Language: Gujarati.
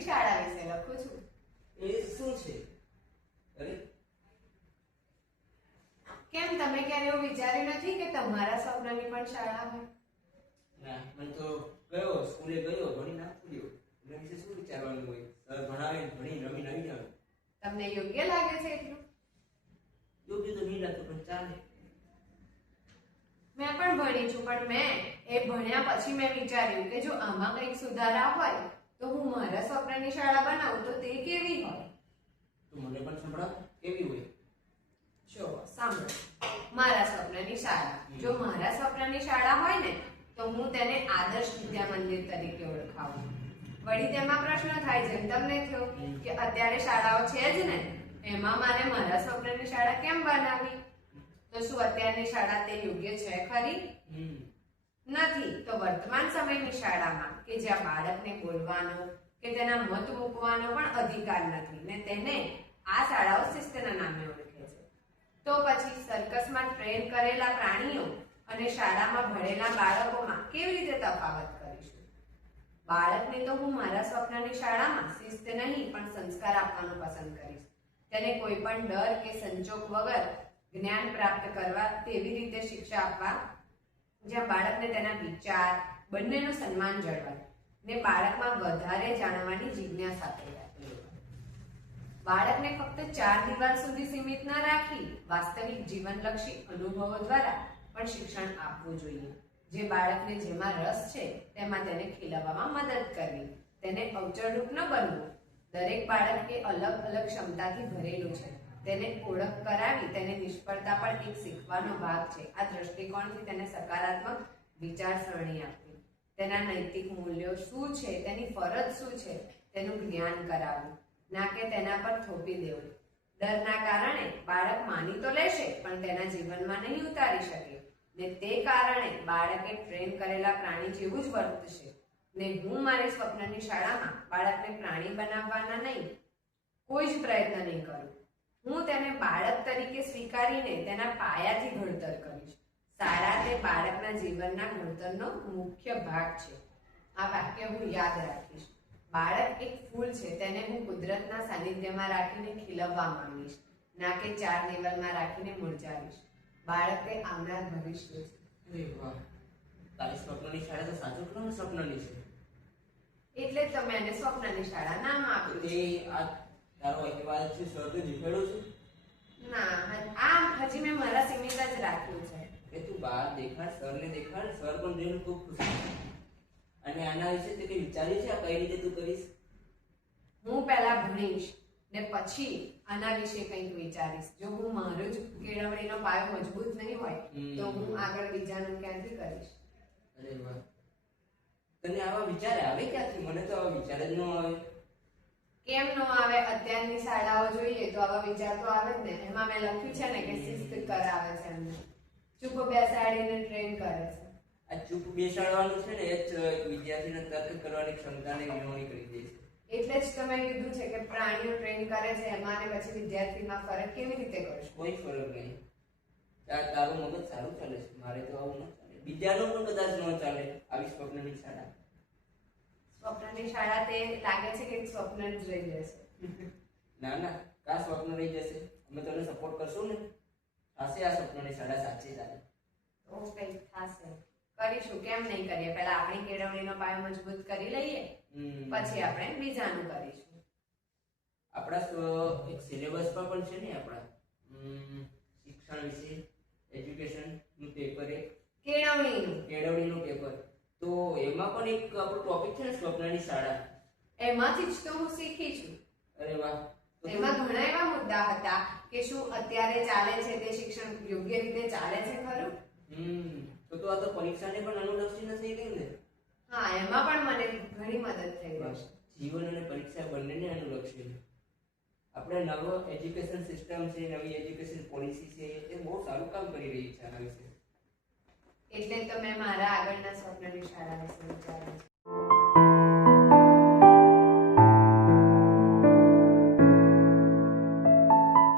સ્વપ્નની શાળા વિશે લખું છું. એ શું છે? અરે કેમ તમે ક્યારે એવું વિચાર્યું નથી કે તમારા સ્વપ્નની પણ શાળા હોય? ના, મને તો ગયો સ્કૂલે ગયો ભણી ના પૂર્યો એના વિશે શું વિચારવાનું હોય? સર ભણાવે ભણી રમી આવી જાવ. તમને યોગ્ય લાગે છે એટલું? યોગ્ય તો નહીં લાગતું પણ ચાલે. મેં પણ ભણી છું, પણ મેં એ ભણ્યા પછી મેં વિચાર્યું કે જો આમાં કંઈક સુધારા હોય તો હું મારા સ્વપ્નની શાળા બનાવું તો તે કેવી હોય. તો મને પણ સંભળાવ કેવી હોય. જો સાંભળો, મારા સ્વપ્નની શાળા, જો મારા સ્વપ્નની શાળા હોય ને તો હું તેને આદર્શ વિદ્યા મંદિર તરીકે ઓળખાવું. વળી તેમાં પ્રશ્ન થાય જેમ તમને થયો કે અત્યારે શાળાઓ છે જ ને, એમાં મારે મારા સ્વપ્નની શાળા કેમ બનાવવી? તો શું અત્યારની શાળા તે યોગ્ય છે ખરી? નથી. તો વર્તમાન સમયની શાળામાં કે જ્યાં બાળકને બોલવાનો કે તેના મત મૂકવાનો પણ અધિકાર નથી ને તેને આ શાળાઓ શિસ્તના નામે ઓળખે છે. તો પછી સર્કસમાં ટ્રેન કરેલા પ્રાણીઓ અને શાળામાં ભણેલા બાળકોમાં કેવી રીતે તફાવત કરીશું? બાળકને તો હું મારા સ્વપ્નની શાળામાં શિસ્ત નહીં પણ સંસ્કાર આપવાનું પસંદ કરીશ. તેને કોઈ પણ ડર કે સંચોક વગર જ્ઞાન પ્રાપ્ત કરવા તેવી રીતે શિક્ષા આપવા જ્યાં બાળકને તેના વિચાર બંનેનું સન્માન જળવાય ને બાળકમાં વધારે જાણવાની જિજ્ઞાસા પેદા થાય. બાળકને ફક્ત 4 દિવાલ સુધી સીમિત ન રાખી વાસ્તવિક જીવનલક્ષી અનુભવો દ્વારા પણ શિક્ષણ આપવું જોઈએ. જે બાળકને જેમાં રસ છે તેમાં તેને ખીલવવામાં મદદ કરવી, તેને અવચળરૂપ ન બનવું. દરેક બાળક એ અલગ અલગ ક્ષમતાથી ભરેલું છે, તેને ઓળખ કરાવી તેને નિષ્ફળતા પણ એક શીખવાનો ભાગ છે. આ દ્રષ્ટિકોણથી તેને સકારાત્મક વિચારસરણી આપવી, તેના નૈતિક મૂલ્યો શું છે, તેની ફરજ શું છે તેનું જ્ઞાન કરાવવું, ના કે તેના પર થોપી દેવું. ડરના કારણે બાળક માની તો લેશે પણ તેના જીવનમાં નહીં ઉતારી શકે ને તે કારણે બાળકે ટ્રેન કરેલા પ્રાણી જેવું જ વર્તશે. ને હું મારી સ્વપ્નની શાળામાં બાળકને પ્રાણી બનાવવાના નહીં કોઈ જ પ્રયત્ન નહીં કરું. હું તેને બાળક તરીકે સ્વીકારીને તેના પાયાથી ઘડતર કરીશ. શાળા તે બાળકના જીવનના ઘડતરનો મુખ્ય ભાગ છે. આ વાક્ય હું યાદ રાખીશ. બાળક એક ફૂલ છે, તેને હું કુદરતના સાનિધ્યમાં રાખીને ખીલવવા માંગીશ, ના કે 4 દિવાલમાં રાખીને મુરઝાવીશ. બાળક તે આવનાર ભવિષ્ય છે. અરે વાહ, તારી સ્વપ્નની શાળા તો સાચું કહો ને સ્વપ્નની છે. એટલે જ તમે એને સ્વપ્નની શાળા નામ આપ્યું છે. આ તારો અહેવાલ છે સર તો દેખાડો છે? ના, આ હજી મેં મારા સીમિત જ રાખ્યું છે. એ તું બહાર દેખાડ, સરને દેખાડ, સર પણ જોઈને ખૂબ ખુશ થશે. અને આના વિશે તે કઈ વિચાર્યું છે આ કઈ રીતે તું કરીશ? હું પહેલા ભણીશ ને પછી આના વિશે કંઈક વિચારીશ. જો હું મારો જ કેળવણીનો પાયો મજબૂત નહીં હોય તો હું આગળ બીજાનું ક્યાંથી કરીશ? અરે વાહ, તને આવા વિચાર આવે ક્યાંથી? મને તો આવા વિચાર જ ન આવે. કેમ નો આવે? અત્યારની શાળાઓ જોઈએ તો આવા વિચાર તો આવે જ ને. એમાં મેં લખ્યું છે ને કે શિસ્ત કરાવે છે, એમને ચૂપ બેસાડીને ટ્રેન કરે છે. આ ચૂપ બેસાડવાનું છે ને એ જ વિદ્યાર્થીને તર્ક કરવાની ક્ષમતાને વિહોણી કરી દે છે. એટલે જ તમે કીધું છે કે પ્રાણીઓ ટ્રેન કરે છે એમાં ને પછી વિદ્યાર્થીમાં ફરક કેવી રીતે કરશો? કોઈ ફરક નહીં. તારું મગજ સારું ચાલે છે, મારે તો આવું ન ચાલે. બીજાનું પણ કદાચ ન ચાલે આવી સ્વપ્નની શાળા. સ્વપ્નની શાળા તે લાગે છે કે એક સ્વપ્ન જ રહી જશે. ના ના, કા સ્વપ્ન રહી જશે? અમે તને સપોર્ટ કરશું ને, થશે આ સ્વપ્નની શાળા સાચી ચાલે. તો કંઈક થશે, કરીશું. કેમ નહીં કરીએ? પહેલા આપણી કેળવણીનો પાયો મજબૂત કરી લઈએ, પછી આપણે બીજાનું કરીશું. આપણા એક સિલેબસમાં પણ છે ને આપણા શિક્ષણ વિશે એજ્યુકેશન નું પેપર, એક કેળવણીનું પેપર. તો એમાં પણ એક આપણો ટોપિક છે ને સ્વપ્નની શાળા. એમાંથી જ તો હું શીખી છું. અરે વાહ. એમાં ઘણા એવા મુદ્દા હતા કે શું અત્યારે ચાલે છે તે શિક્ષણ યોગ્ય રીતે ચાલે છે ખરું? તો આ તો પરીક્ષાને પણ અનુલક્ષી નથી ગઈ ને? હા, એમાં પણ મને ઘણી મદદ થઈ રહેશે. જીવન અને પરીક્ષા બંનેને અનુલક્ષી. આપણે નવો એજ્યુકેશન સિસ્ટમ છે, નવી એજ્યુકેશન પોલિસી છે, એ બહુ સારું કામ કરી રહી છે આના વિશે. એટલે તો મેં મારા આગળના સ્વપ્નની શાળા વિશે